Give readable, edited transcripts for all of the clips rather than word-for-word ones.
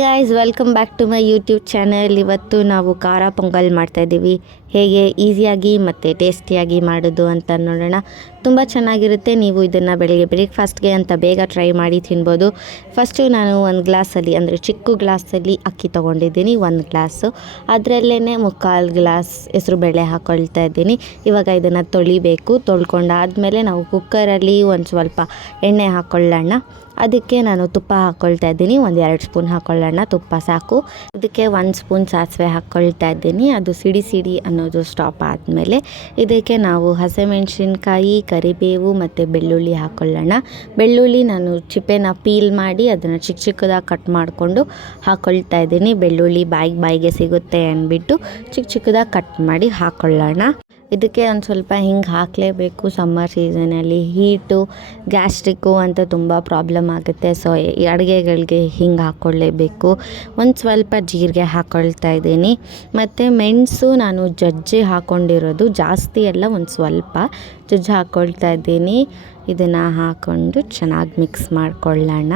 Guys, welcome back to my YouTube channel. ಇವತ್ತು ನಾವು ಖಾರ ಪೊಂಗಲ್ ಮಾಡ್ತಾಯಿದ್ದೀವಿ. ಹೇಗೆ ಈಸಿಯಾಗಿ ಮತ್ತು ಟೇಸ್ಟಿಯಾಗಿ ಮಾಡೋದು ಅಂತ ನೋಡೋಣ. ತುಂಬ ಚೆನ್ನಾಗಿರುತ್ತೆ. ನೀವು ಇದನ್ನು ಬೆಳಿಗ್ಗೆ ಬ್ರೇಕ್ಫಾಸ್ಟ್ಗೆ ಅಂತ ಬೇಗ ಟ್ರೈ ಮಾಡಿ ತಿನ್ಬೋದು. ಫಸ್ಟು ನಾನು ಒಂದು ಗ್ಲಾಸಲ್ಲಿ, ಅಂದರೆ ಚಿಕ್ಕ ಗ್ಲಾಸಲ್ಲಿ ಅಕ್ಕಿ ತೊಗೊಂಡಿದ್ದೀನಿ, 1 ಗ್ಲಾಸು. ಅದರಲ್ಲೇ 3/4 ಗ್ಲಾಸ್ ಹೆಸರುಬೇಳೆ ಹಾಕ್ಕೊಳ್ತಾ ಇದ್ದೀನಿ. ಇವಾಗ ಇದನ್ನು ತೊಳಿಬೇಕು. ತೊಳ್ಕೊಂಡಾದಮೇಲೆ ನಾವು ಕುಕ್ಕರಲ್ಲಿ ಒಂದು ಸ್ವಲ್ಪ ಎಣ್ಣೆ ಹಾಕ್ಕೊಳ್ಳೋಣ. ಅದಕ್ಕೆ ನಾನು ತುಪ್ಪ ಹಾಕ್ಕೊಳ್ತಾ ಇದ್ದೀನಿ. 1-2 ಸ್ಪೂನ್ ಹಾಕ್ಕೊಳ್ಳೋಣ, ತುಪ್ಪ ಸಾಕು. ಇದಕ್ಕೆ 1 ಸ್ಪೂನ್ ಸಾಸಿವೆ ಹಾಕ್ಕೊಳ್ತಾ ಇದ್ದೀನಿ. ಅದು ಸಿಡಿ ಅನ್ನೋದು ಸ್ಟಾಪ್ ಆದಮೇಲೆ ಇದಕ್ಕೆ ನಾವು ಹಸಿಮೆಣಸಿನ್ಕಾಯಿ, ಕರಿಬೇವು ಮತ್ತು ಬೆಳ್ಳುಳ್ಳಿ ಹಾಕ್ಕೊಳ್ಳೋಣ. ಬೆಳ್ಳುಳ್ಳಿ ನಾನು ಚಿಪ್ಪೆನ ಪೀಲ್ ಮಾಡಿ ಅದನ್ನು ಚಿಕ್ಕದಾಗಿ ಕಟ್ ಮಾಡಿಕೊಂಡು ಹಾಕ್ಕೊಳ್ತಾ ಇದ್ದೀನಿ. ಬೆಳ್ಳುಳ್ಳಿ ಬಾಯಿಗೆ ಸಿಗುತ್ತೆ ಅಂದ್ಬಿಟ್ಟು ಚಿಕ್ಕದಾಗಿ ಕಟ್ ಮಾಡಿ ಹಾಕ್ಕೊಳ್ಳೋಣ. ಇದಕ್ಕೆ ಒಂದು ಸ್ವಲ್ಪ ಹಿಂಗೆ ಹಾಕಲೇಬೇಕು. ಸಮ್ಮರ್ ಸೀಸನಲ್ಲಿ ಹೀಟು, ಗ್ಯಾಸ್ಟ್ರಿಕ್ಕು ಅಂತ ತುಂಬ ಪ್ರಾಬ್ಲಮ್ ಆಗುತ್ತೆ. ಸೊ ಈ ಅಡುಗೆಗಳಿಗೆ ಹಿಂಗೆ ಹಾಕ್ಕೊಳ್ಳೇಬೇಕು. ಒಂದು ಸ್ವಲ್ಪ ಜೀರಿಗೆ ಹಾಕ್ಕೊಳ್ತಾ ಇದ್ದೀನಿ. ಮತ್ತು ಮೆಣಸು ನಾನು ಜಜ್ಜಿ ಹಾಕ್ಕೊಂಡಿರೋದು, ಜಾಸ್ತಿ ಎಲ್ಲ ಒಂದು ಸ್ವಲ್ಪ ಜಜ್ಜಿ ಹಾಕ್ಕೊಳ್ತಾ ಇದ್ದೀನಿ. ಇದನ್ನು ಹಾಕ್ಕೊಂಡು ಚೆನ್ನಾಗಿ ಮಿಕ್ಸ್ ಮಾಡ್ಕೊಳ್ಳೋಣ.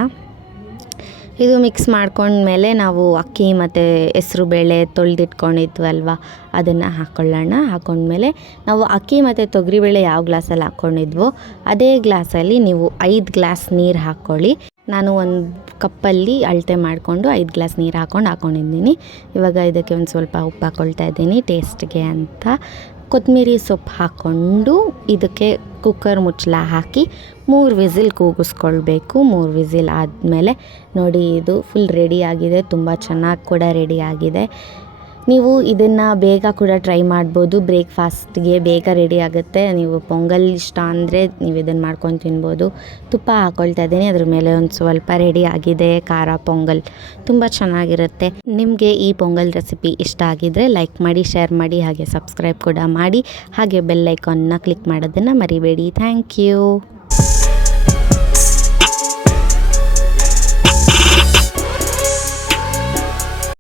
ಇದು ಮಿಕ್ಸ್ ಮಾಡ್ಕೊಂಡ್ಮೇಲೆ ನಾವು ಅಕ್ಕಿ ಮತ್ತು ಹೆಸ್ರುಬೇಳೆ ತೊಳೆದಿಟ್ಕೊಂಡಿದ್ವಲ್ವ, ಅದನ್ನು ಹಾಕ್ಕೊಳ್ಳೋಣ. ಹಾಕ್ಕೊಂಡ್ಮೇಲೆ ನಾವು ಅಕ್ಕಿ ಮತ್ತು ತೊಗರಿಬೇಳೆ ಯಾವ ಗ್ಲಾಸಲ್ಲಿ ಹಾಕ್ಕೊಂಡಿದ್ವೋ ಅದೇ ಗ್ಲಾಸಲ್ಲಿ ನೀವು 5 ಗ್ಲಾಸ್ ನೀರು ಹಾಕ್ಕೊಳ್ಳಿ. ನಾನು ಒಂದು ಕಪ್ಪಲ್ಲಿ ಅಳತೆ ಮಾಡಿಕೊಂಡು 5 ಗ್ಲಾಸ್ ನೀರು ಹಾಕ್ಕೊಂಡಿದ್ದೀನಿ. ಇವಾಗ ಇದಕ್ಕೆ ಒಂದು ಸ್ವಲ್ಪ ಉಪ್ಪು ಹಾಕ್ಕೊಳ್ತಾ ಇದ್ದೀನಿ ಟೇಸ್ಟ್ಗೆ ಅಂತ. ಕೊತ್ತಂಬರಿ ಸೊಪ್ಪು ಹಾಕ್ಕೊಂಡು ಇದಕ್ಕೆ ಕುಕ್ಕರ್ ಮುಚ್ಚಳ ಹಾಕಿ 3 ವಿಸಿಲ್ ಕೂಗಿಸ್ಕೊಳ್ಬೇಕು. 3 ವಿಸಿಲ್ ಆದಮೇಲೆ ನೋಡಿ, ಇದು ಫುಲ್ ರೆಡಿ ಆಗಿದೆ. ತುಂಬ ಚೆನ್ನಾಗಿ ಕೂಡ ರೆಡಿ ಆಗಿದೆ. ನೀವು ಇದನ್ನು ಬೇಗ ಕೂಡ ಟ್ರೈ ಮಾಡ್ಬೋದು. ಬ್ರೇಕ್ಫಾಸ್ಟ್ಗೆ ಬೇಗ ರೆಡಿ ಆಗುತ್ತೆ. ನೀವು ಪೊಂಗಲ್ ಇಷ್ಟ ಅಂದರೆ ನೀವು ಇದನ್ನು ಮಾಡ್ಕೊಂಡು ತಿನ್ಬೋದು. ತುಪ್ಪ ಹಾಕ್ಕೊಳ್ತಾ ಇದ್ದೀನಿ. ಅದ್ರ ಮೇಲೆ ಒಂದು ಸ್ವಲ್ಪ ರೆಡಿ ಆಗಿದೆ ಖಾರ ಪೊಂಗಲ್. ತುಂಬ ಚೆನ್ನಾಗಿರುತ್ತೆ. ನಿಮಗೆ ಈ ಪೊಂಗಲ್ ರೆಸಿಪಿ ಇಷ್ಟ ಆಗಿದ್ದರೆ ಲೈಕ್ ಮಾಡಿ, ಶೇರ್ ಮಾಡಿ, ಹಾಗೆ ಸಬ್ಸ್ಕ್ರೈಬ್ ಕೂಡ ಮಾಡಿ. ಹಾಗೆ ಬೆಲ್ ಐಕಾನ್ನ ಕ್ಲಿಕ್ ಮಾಡೋದನ್ನು ಮರಿಬೇಡಿ. Thank you.